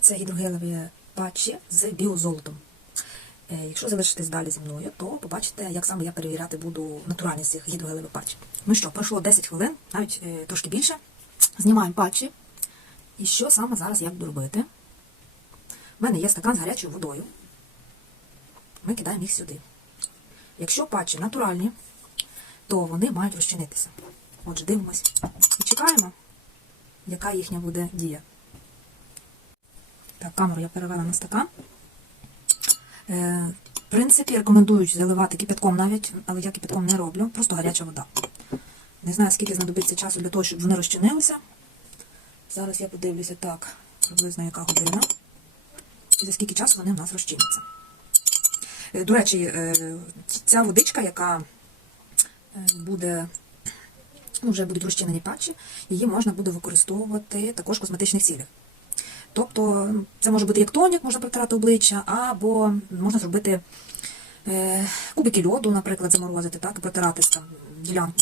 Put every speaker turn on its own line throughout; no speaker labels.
Це гідрогелеві патчі з біозолотом. Е, Якщо залишитись далі зі мною, то побачите, як саме я перевіряти буду натуральність цих гідрогелевих патчів. Ну що, пройшло 10 хвилин, навіть е, трошки більше. Знімаємо патчі. І що саме зараз я буду робити? У мене є стакан з гарячою водою. Ми кидаємо їх сюди. Якщо патчі натуральні, то вони мають розчинитися. Отже, дивимось і чекаємо, яка їхня буде дія. Так, камеру я перевела на стакан. Е, в принципі, рекомендують заливати кипятком навіть, але я кипятком не роблю, просто гаряча вода. Не знаю, скільки знадобиться часу для того, щоб вони розчинилися. Зараз я подивлюся так, приблизно яка година. І за скільки часу вони в нас розчиняться. Е, До речі, е, ця водичка, яка буде, ну, вже будуть розчинені патчі, її можна буде використовувати також в косметичних цілях. Тобто це може бути як тонік, можна протирати обличчя, або можна зробити е, кубики льоду, наприклад, заморозити, так, і протирати там ділянку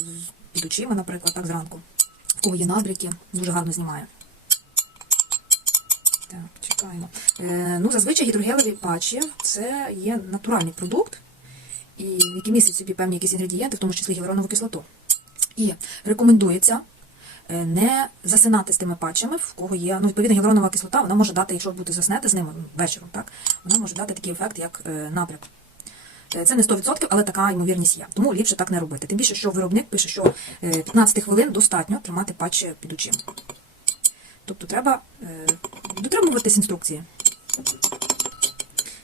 під очима, наприклад, так зранку. В кого є набряки, дуже гарно знімає. Так, чекаємо. Е, ну, зазвичай гідрогелеві патчі це є натуральний продукт, і який містить собі певні якісь інгредієнти, в тому числі гіалуронову кислоту. І рекомендується не засинати з тими патчами, в кого є. Ну, відповідно, гіалуронова кислота, вона може дати, якщо будете заснете з ними вечором, так, вона може дати такий ефект, як е, набряк. Е, Це не 100%, але така ймовірність є. Тому ліпше так не робити. Тим більше, що виробник пише, що е, 15 хвилин достатньо тримати патчі під очима. Тобто треба е, дотримуватись інструкції.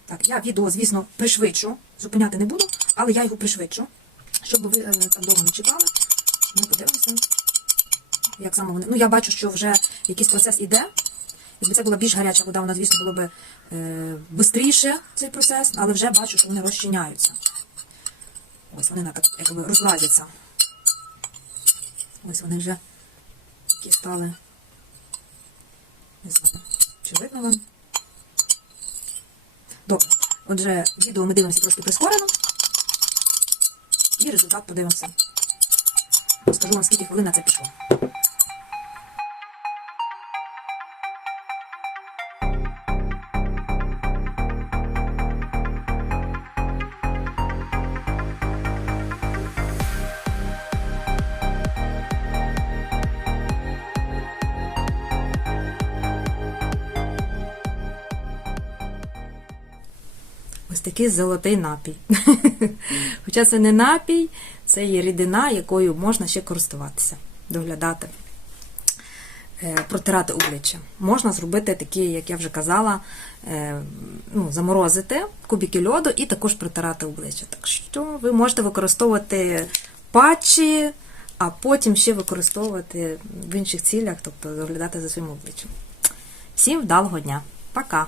Так, я відео, звісно, пришвидшу, зупиняти не буду, але я його пришвидшу, щоб ви е, так довго не чекали. Ми подивимося, як саме вони. Ну, я бачу, що вже якийсь процес іде. Якби це була більш гаряча вода, вона, звісно, було б е, швидше цей процес, але вже бачу, що вони розчиняються. Ось вони якби розлазяться. Ось вони вже такі стали. Не знаю, чи видно вам. Добре. Отже, відео ми дивимося трошки прискорено. І результат подивимося. Скажу вам, скільки хвилин на це пішло. Ось такий золотий напій. Хоча це не напій, це є рідина, якою можна ще користуватися, доглядати, Е, протирати обличчя. Можна зробити такі, як я вже казала, е, ну, заморозити кубики льоду і також протирати обличчя. Так що ви можете використовувати патчі, а потім ще використовувати в інших цілях, тобто доглядати за своїм обличчям. Всім вдалого дня. Пока!